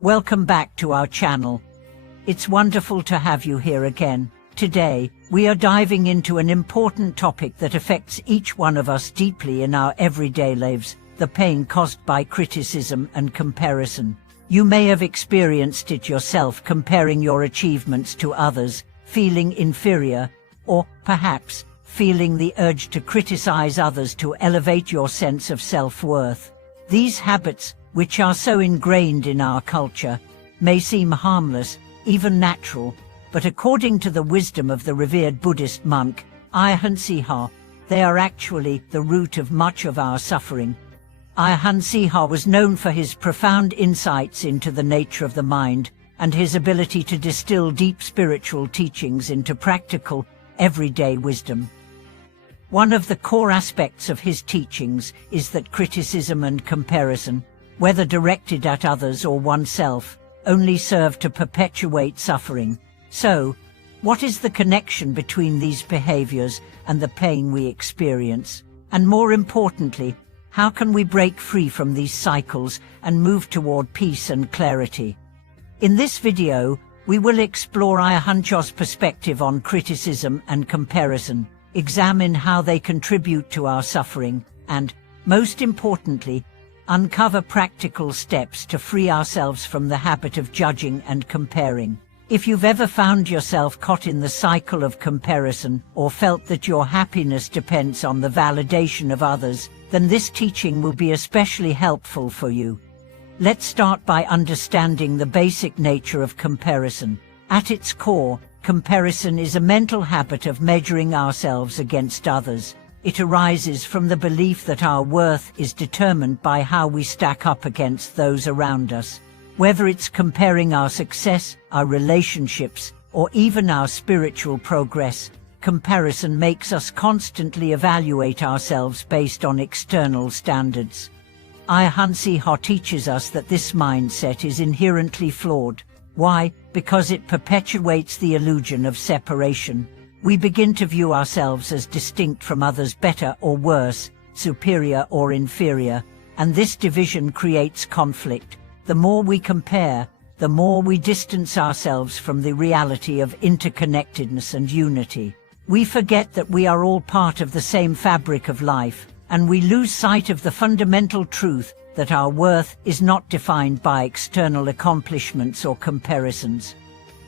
Welcome back to our channel. It's wonderful to have you here again. Today, we are diving into an important topic that affects each one of us deeply in our everyday lives, the pain caused by criticism and comparison. You may have experienced it yourself, comparing your achievements to others, feeling inferior, or perhaps feeling the urge to criticize others to elevate your sense of self-worth. These habits, which are so ingrained in our culture, may seem harmless, even natural, but according to the wisdom of the revered Buddhist monk, Ajahn, they are actually the root of much of our suffering. Ajahn was known for his profound insights into the nature of the mind and his ability to distill deep spiritual teachings into practical, everyday wisdom. One of the core aspects of his teachings is that criticism and comparison, whether directed at others or oneself, only serve to perpetuate suffering. So, what is the connection between these behaviors and the pain we experience? And more importantly, how can we break free from these cycles and move toward peace and clarity? In this video, we will explore Ajahn perspective on criticism and comparison, examine how they contribute to our suffering, and, most importantly, uncover practical steps to free ourselves from the habit of judging and comparing. If you've ever found yourself caught in the cycle of comparison or felt that your happiness depends on the validation of others, then this teaching will be especially helpful for you. Let's start by understanding the basic nature of comparison. At its core, comparison is a mental habit of measuring ourselves against others. It arises from the belief that our worth is determined by how we stack up against those around us. Whether it's comparing our success, our relationships, or even our spiritual progress, comparison makes us constantly evaluate ourselves based on external standards. Ajahn teaches us that this mindset is inherently flawed. Why? Because it perpetuates the illusion of separation. We begin to view ourselves as distinct from others, better or worse, superior or inferior, and this division creates conflict. The more we compare, the more we distance ourselves from the reality of interconnectedness and unity. We forget that we are all part of the same fabric of life, and we lose sight of the fundamental truth that our worth is not defined by external accomplishments or comparisons.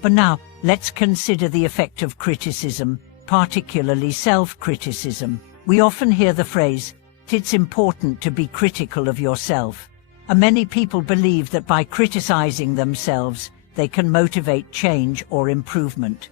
But now, let's consider the effect of criticism, particularly self-criticism. We often hear the phrase, "It's important to be critical of yourself." And many people believe that by criticizing themselves, they can motivate change or improvement.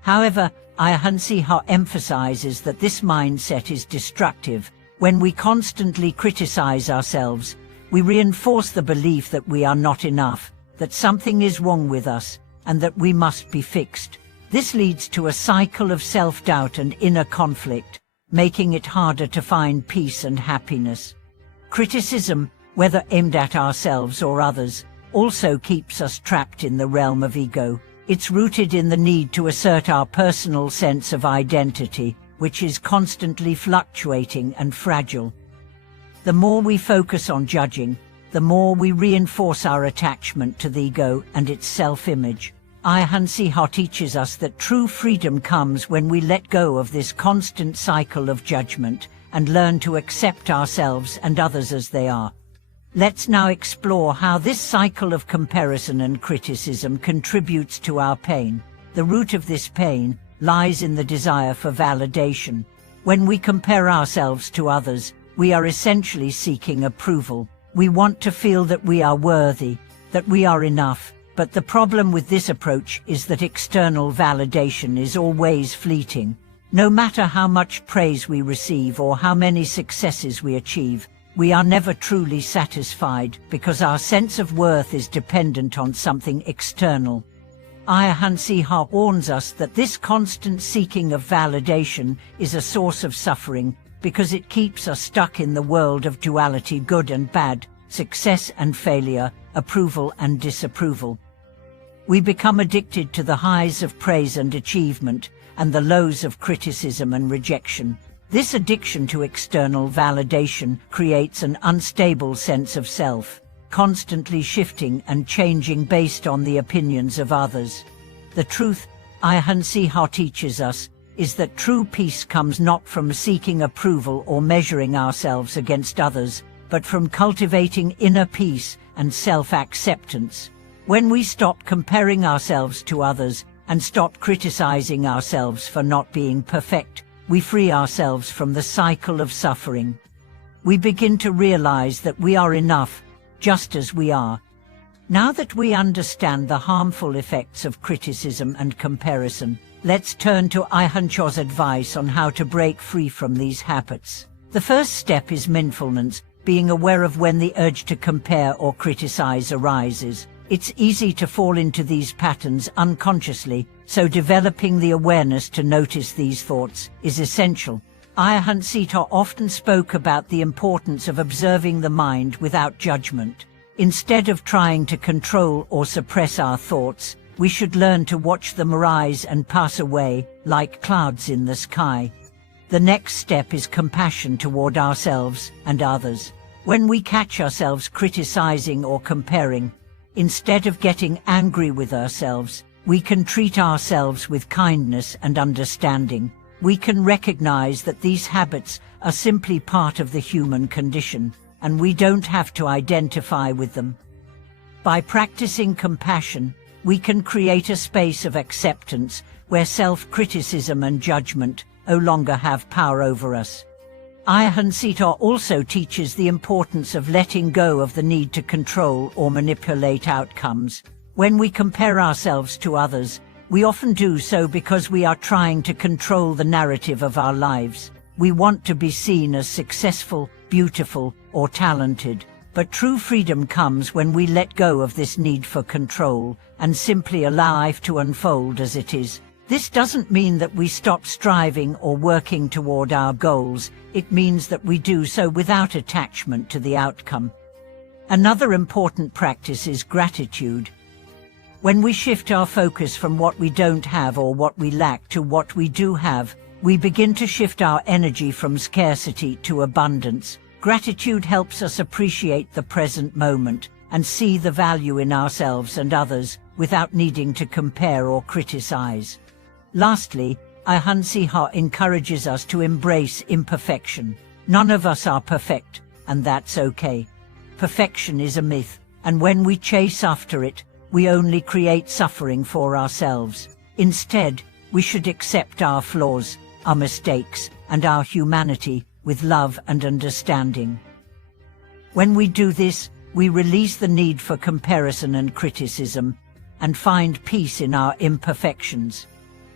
However, Ajahn emphasizes that this mindset is destructive. When we constantly criticize ourselves, we reinforce the belief that we are not enough, that something is wrong with us, and that we must be fixed. This leads to a cycle of self-doubt and inner conflict, making it harder to find peace and happiness. Criticism, whether aimed at ourselves or others, also keeps us trapped in the realm of ego. It's rooted in the need to assert our personal sense of identity, which is constantly fluctuating and fragile. The more we focus on judging, the more we reinforce our attachment to the ego and its self-image. Ajahn teaches us that true freedom comes when we let go of this constant cycle of judgment and learn to accept ourselves and others as they are. Let's now explore how this cycle of comparison and criticism contributes to our pain. The root of this pain lies in the desire for validation. When we compare ourselves to others, we are essentially seeking approval. We want to feel that we are worthy, that we are enough. But the problem with this approach is that external validation is always fleeting. No matter how much praise we receive or how many successes we achieve, we are never truly satisfied because our sense of worth is dependent on something external. Ajahn warns us that this constant seeking of validation is a source of suffering because it keeps us stuck in the world of duality, good and bad, success and failure, approval and disapproval. We become addicted to the highs of praise and achievement and the lows of criticism and rejection. This addiction to external validation creates an unstable sense of self. constantly shifting and changing based on the opinions of others. The truth, Ajahn Chah teaches us, is that true peace comes not from seeking approval or measuring ourselves against others, but from cultivating inner peace and self-acceptance. When we stop comparing ourselves to others and stop criticizing ourselves for not being perfect, we free ourselves from the cycle of suffering. We begin to realize that we are enough, just as we are. Now that we understand the harmful effects of criticism and comparison, let's turn to Ajahn Chah's advice on how to break free from these habits. The first step is mindfulness, being aware of when the urge to compare or criticize arises. It's easy to fall into these patterns unconsciously, so developing the awareness to notice these thoughts is essential. Ajahn Chah often spoke about the importance of observing the mind without judgment. Instead of trying to control or suppress our thoughts, we should learn to watch them arise and pass away, like clouds in the sky. The next step is compassion toward ourselves and others. When we catch ourselves criticizing or comparing, instead of getting angry with ourselves, we can treat ourselves with kindness and understanding. We can recognize that these habits are simply part of the human condition, and we don't have to identify with them. By practicing compassion, we can create a space of acceptance where self-criticism and judgment no longer have power over us. Ajahn Chah also teaches the importance of letting go of the need to control or manipulate outcomes. When we compare ourselves to others, we often do so because we are trying to control the narrative of our lives. We want to be seen as successful, beautiful, or talented. But true freedom comes when we let go of this need for control and simply allow life to unfold as it is. This doesn't mean that we stop striving or working toward our goals. It means that we do so without attachment to the outcome. Another important practice is gratitude. When we shift our focus from what we don't have or what we lack to what we do have, we begin to shift our energy from scarcity to abundance. Gratitude helps us appreciate the present moment and see the value in ourselves and others without needing to compare or criticize. Lastly, Ajahn Chah encourages us to embrace imperfection. None of us are perfect, and that's okay. Perfection is a myth, and when we chase after it, we only create suffering for ourselves. Instead, we should accept our flaws, our mistakes, and our humanity with love and understanding. When we do this, we release the need for comparison and criticism, and find peace in our imperfections.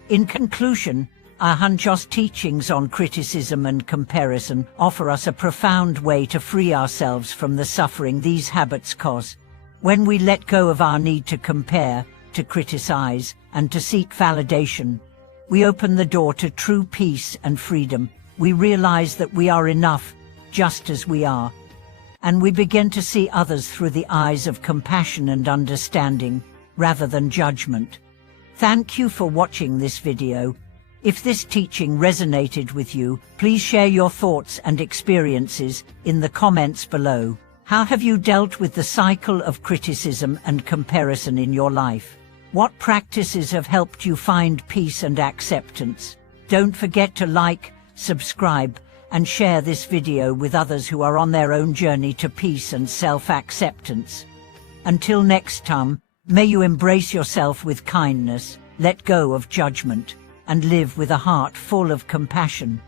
In conclusion, Ajahn Chah's teachings on criticism and comparison offer us a profound way to free ourselves from the suffering these habits cause. When we let go of our need to compare, to criticize, and to seek validation, we open the door to true peace and freedom. We realize that we are enough, just as we are. And we begin to see others through the eyes of compassion and understanding, rather than judgment. Thank you for watching this video. If this teaching resonated with you, please share your thoughts and experiences in the comments below. How have you dealt with the cycle of criticism and comparison in your life? What practices have helped you find peace and acceptance? Don't forget to like, subscribe, and share this video with others who are on their own journey to peace and self-acceptance. Until next time, may you embrace yourself with kindness, let go of judgment, and live with a heart full of compassion.